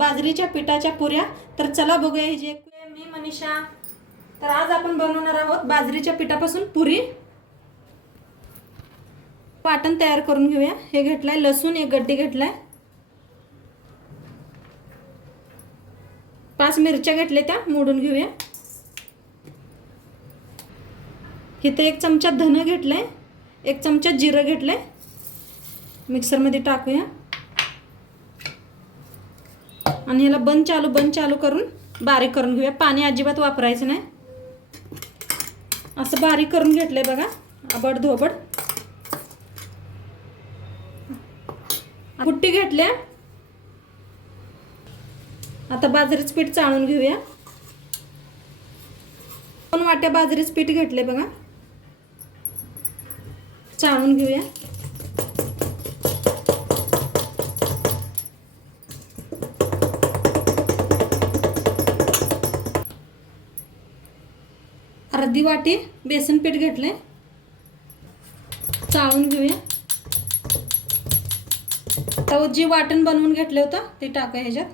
बाजरीच्या पिठाच्या पुऱ्या। तर चला बघूया ही जे मी मनीषा। तर आज आपण बनवणार आहोत बाजरीच्या पिठापासून पुरी। वाटण तयार करून घेऊया। हे घेतलाय लसूण, एक गड्डी घेतलाय, 5 मिरच्या घेतल्या त्या मोडून घेऊया। इथे 1 चमचा धने घेतलाय, 1 चमचा जिरं घेतलंय, मिक्सर मध्ये टाकूया आणि याला बंद चालू करून बारीक करून घेऊया। पाणी अजिबात वापरायचं नाही, असं बारीक करून घेतलंय बघा, आबड धोबड। कुट्टी घेतल्या। आता बाजरीचं पीठ चाळून घेऊया। 2 वाट्या बाजरीचं पीठ घेतले बघा, चाळून घेऊया। अर्धी वाटी बेसन पीठ घेतले, चाळून घेऊया। तर जे वाटण बनवून घेतले होतं ते टाका ह्याच्यात।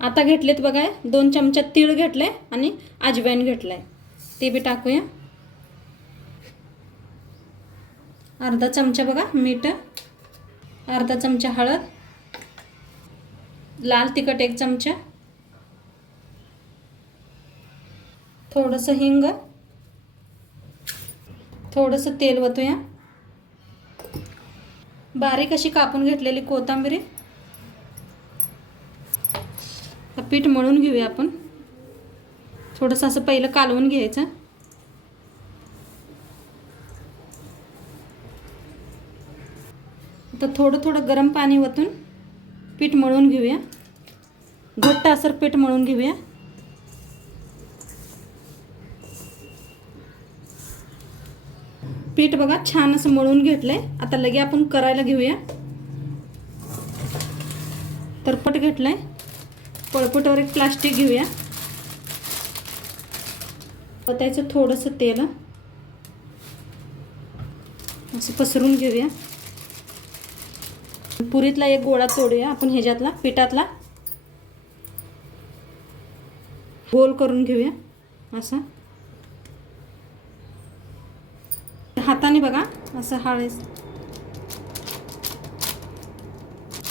आता घेतलेत बघा 2 चमचा तीळ घेतले आणि अजवाईन घेतलाय, ते बी टाकूया। अर्धा चमचा बघा मीठ, अर्धा चमचा हळद, लाल तिखट 1 चमचा, थोडंसं हिंग, थोडंसं तेल वतूया। बारीक अशी कापून घेतलेली कोथिंबीर। पीठ मळून घेऊया आपण। थोडंसं असं पहिलं कालवून घ्यायचं। आता थोडं गरम पाणी वतून पीठ मळून घेऊया। घट्ट असर पीठ मळून घेऊया। पीठ बघा छान असं मळून घेतलंय। आता लगे आपण करायला घेऊया। तर पट घेतलंय, पळपुटावर एक प्लास्टिक घेऊया, त्याचं थोडंसं तेल असं पसरून घेऊया। पुरीतला एक गोळा तोडूया आपण, ह्याच्यातला पिठातला गोल करून घेऊया असं। हाताने बघा असं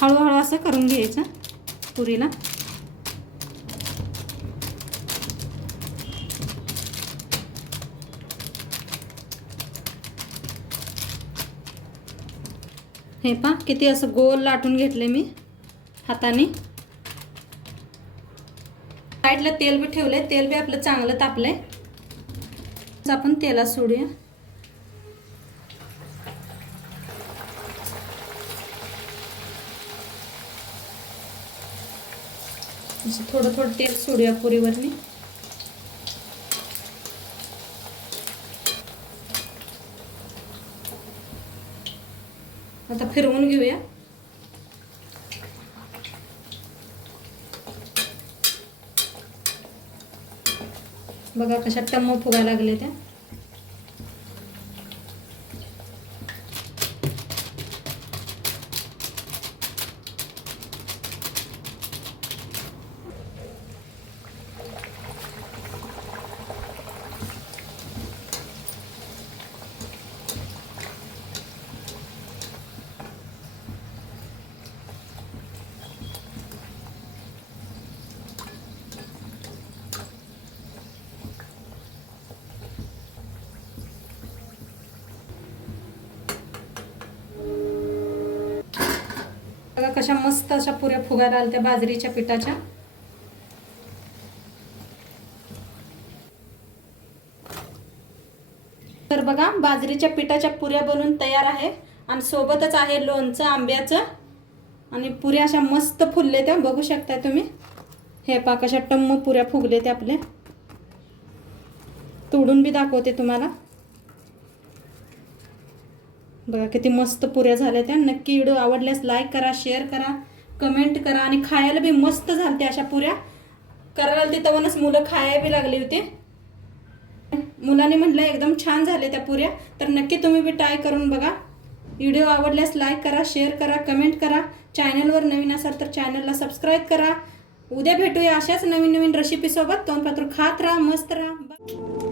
हळूहळू असं करून घ्यायचं पुरीला। हे पहा किती असं गोल लाटून घेतले मी हाताने। साईडला तेल बी ठेवले, तेल बी आपलं चांगलं तापलंय। आपण तेलात सोडूया। असं थोडं तेल सोडूया पुरीवरनी। आता फिरवून घेऊया। बघा कशा टम्म फुगायला लागले त्या। बघा कशा मस्त अशा पुऱ्या फुगायला आल्या त्या बाजरीच्या पिठाच्या। तर बघा बाजरीच्या पिठाच्या पुऱ्या बनवून तयार आहे आणि सोबतच आहे लोणचं आंब्याचं। आणि पुऱ्या अशा मस्त फुलले त्या, बघू शकता तुम्ही। हे पहा कशा टम्म पुऱ्या फुगले त्या आपले। तोडून बी दाखवते तुम्हाला। बघा किती मस्त पुऱ्या झाल्या त्या। नक्की व्हिडिओ आवडल्यास लाईक करा, शेअर करा, कमेंट करा आणि खायला बी मस्त झालते अशा पुऱ्या। करायला ते तवनच मुलं खायला बी लागले होते। मुलांनी म्हटलं एकदम छान झाले त्या पुऱ्या। तर नक्की तुम्ही बी ट्राय करून बघा। व्हिडिओ आवडल्यास लाईक करा, शेअर करा, कमेंट करा. चॅनलवर नवीन असाल तर चॅनलला सबस्क्राईब करा. उद्या भेटूया अशाच नवीन नवीन रेसिपीसोबत. तोंडपात्र खात राहा, मस्त राहा.